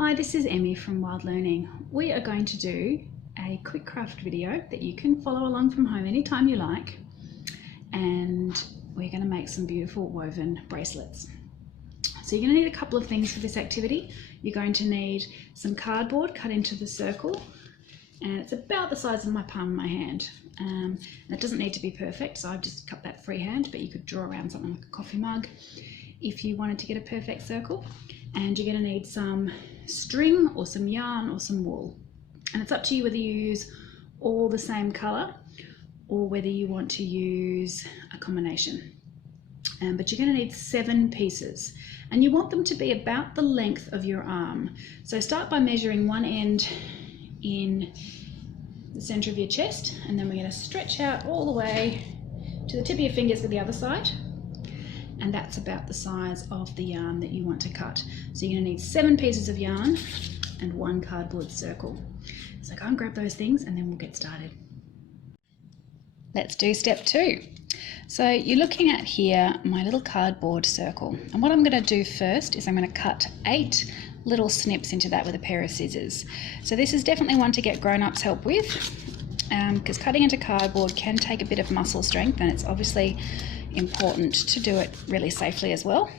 Hi, this is Emmy from Wild Learning. We are going to do a quick craft video that you can follow along from home anytime you like, and we're going to make some beautiful woven bracelets. So you're going to need a couple of things for this activity. You're going to need some cardboard cut into the circle, and it's about the size of my palm of my hand. And it doesn't need to be perfect, so I've just cut that freehand, but you could draw around something like a coffee mug if you wanted to get a perfect circle. And you're going to need some string or some yarn or some wool, and it's up to you whether you use all the same colour or whether you want to use a combination. But you're going to need 7 pieces, and you want them to be about the length of your arm. So start by measuring one end in the centre of your chest, and then we're going to stretch out all the way to the tip of your fingers to the other side. And that's about the size of the yarn that you want to cut. So you're going to need 7 pieces of yarn and 1 cardboard circle. So go and grab those things and then we'll get started. Let's do step 2. So you're looking at here my little cardboard circle, and what I'm going to do first is I'm going to cut 8 little snips into that with a pair of scissors. So this is definitely one to get grown-ups help with, because cutting into cardboard can take a bit of muscle strength, and it's obviously important to do it really safely as well.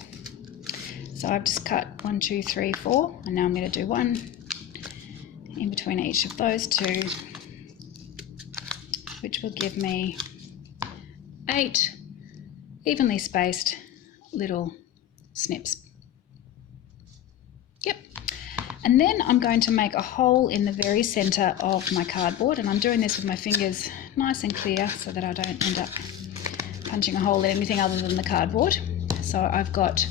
So I've just cut 1, 2, 3, 4, and now I'm going to do 1 in between each of those 2, which will give me 8 evenly spaced little snips. Yep. And then I'm going to make a hole in the very center of my cardboard, and I'm doing this with my fingers nice and clear so that I don't end up punching a hole in anything other than the cardboard. So I've got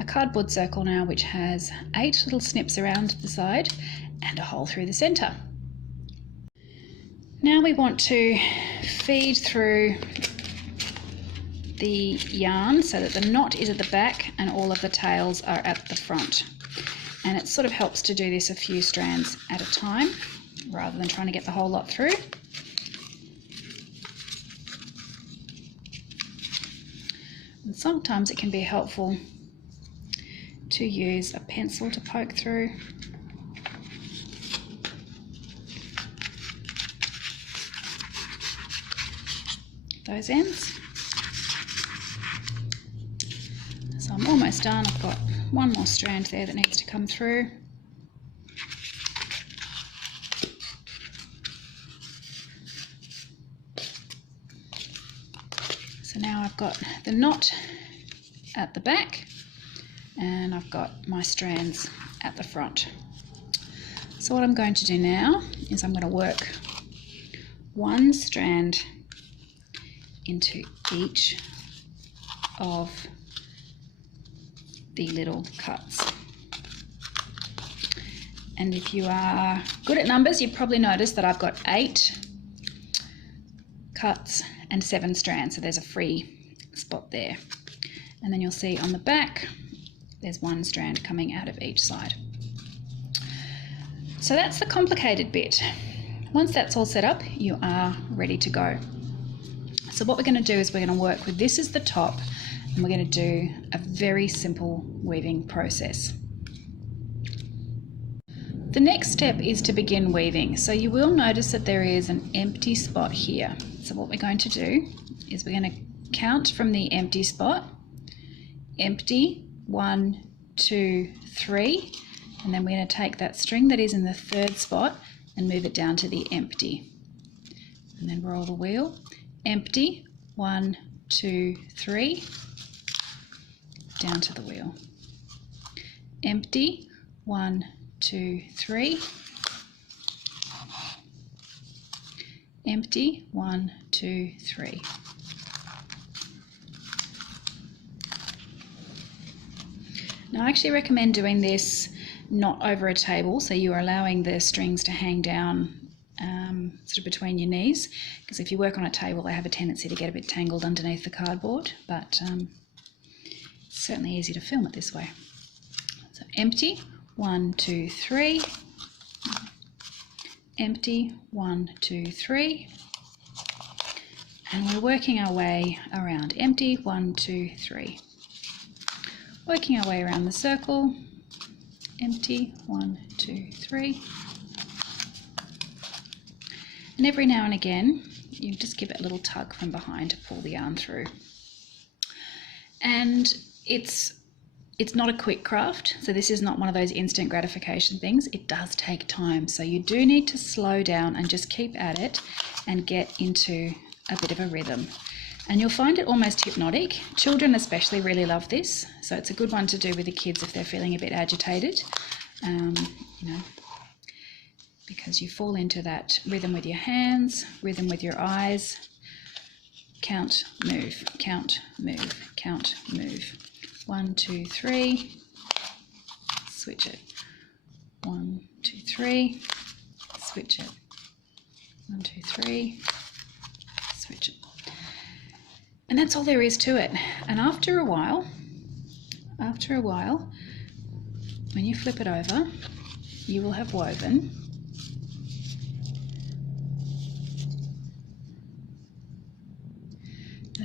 a cardboard circle now which has 8 little snips around the side and a hole through the center. Now we want to feed through the yarn so that the knot is at the back and all of the tails are at the front. And it sort of helps to do this a few strands at a time rather than trying to get the whole lot through. And sometimes it can be helpful to use a pencil to poke through. Those ends. So I'm almost done. I've got one more strand there that needs to come through. So now I've got the knot at the back and I've got my strands at the front. So what I'm going to do now is I'm going to work 1 strand into each of the little cuts. And if you are good at numbers, you've probably noticed that I've got 8 cuts and 7 strands, so there's a free spot there. And then you'll see on the back there's 1 strand coming out of each side. So that's the complicated bit. Once that's all set up, you are ready to go. So what we're going to do is we're going to work with this as the top, and we're going to do a very simple weaving process. The next step is to begin weaving. So you will notice that there is an empty spot here. So what we're going to do is we're going to count from the empty spot. Empty, 1, 2, 3, and then we're going to take that string that is in the 3rd spot and move it down to the empty. And then roll the wheel. Empty, 1, 2, 3, down to the wheel. Empty, 1, 2, 3. Empty, 1, 2, 3. Now I actually recommend doing this not over a table, so you are allowing the strings to hang down sort of between your knees, because if you work on a table they have a tendency to get a bit tangled underneath the cardboard, but it's certainly easy to film it this way. So empty, 1, 2, 3, empty, 1, 2, 3, and we're working our way around. Empty, 1, 2, 3. Working our way around the circle, empty, 1, 2, 3. And every now and again, you just give it a little tug from behind to pull the yarn through. And it's not a quick craft, so this is not one of those instant gratification things. It does take time, so you do need to slow down and just keep at it and get into a bit of a rhythm. And you'll find it almost hypnotic. Children especially really love this, so it's a good one to do with the kids if they're feeling a bit agitated, you know, because you fall into that rhythm with your hands, rhythm with your eyes. Count, move, count, move, count, move. 1, 2, 3, switch it. 1, 2, 3, switch it. 1, 2, 3, switch it. And that's all there is to it. And after a while, when you flip it over, you will have woven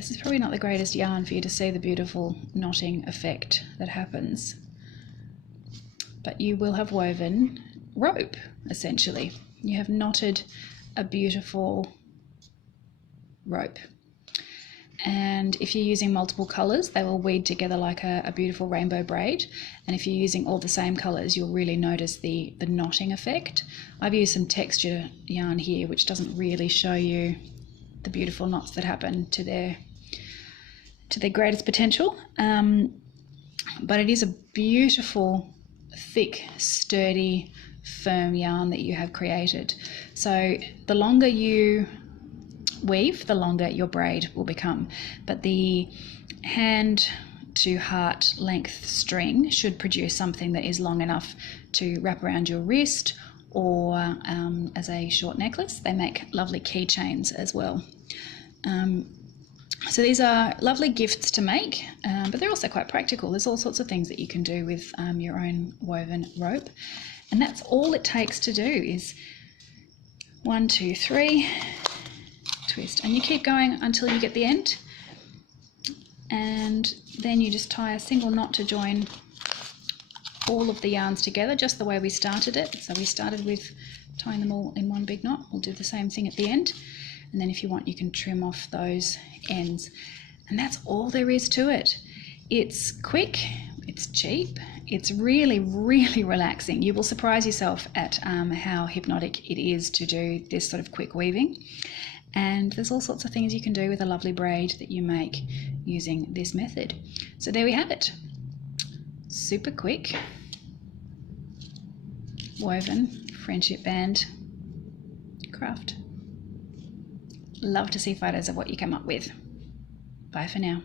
This is probably not the greatest yarn for you to see the beautiful knotting effect that happens, but you will have woven rope, essentially. You have knotted a beautiful rope. And if you're using multiple colours, they will weave together like a beautiful rainbow braid. And if you're using all the same colours, you'll really notice the knotting effect. I've used some texture yarn here, which doesn't really show you the beautiful knots that happen to their greatest potential. But it is a beautiful, thick, sturdy, firm yarn that you have created. So the longer you weave, the longer your braid will become. But the hand to heart length string should produce something that is long enough to wrap around your wrist, or as a short necklace. They make lovely keychains as well. So these are lovely gifts to make, but they're also quite practical. There's all sorts of things that you can do with your own woven rope, and that's all it takes to do is 1, 2, 3, twist, and you keep going until you get the end, and then you just tie a single knot to join all of the yarns together, just the way we started it. So we started with tying them all in one big knot. We'll do the same thing at the end, and then if you want, you can trim off those ends, and that's all there is to it. It's quick, it's cheap, it's really, really relaxing. You will surprise yourself at how hypnotic it is to do this sort of quick weaving. And there's all sorts of things you can do with a lovely braid that you make using this method. So there we have it. Super quick woven friendship band craft. Love to see photos of what you come up with. Bye for now.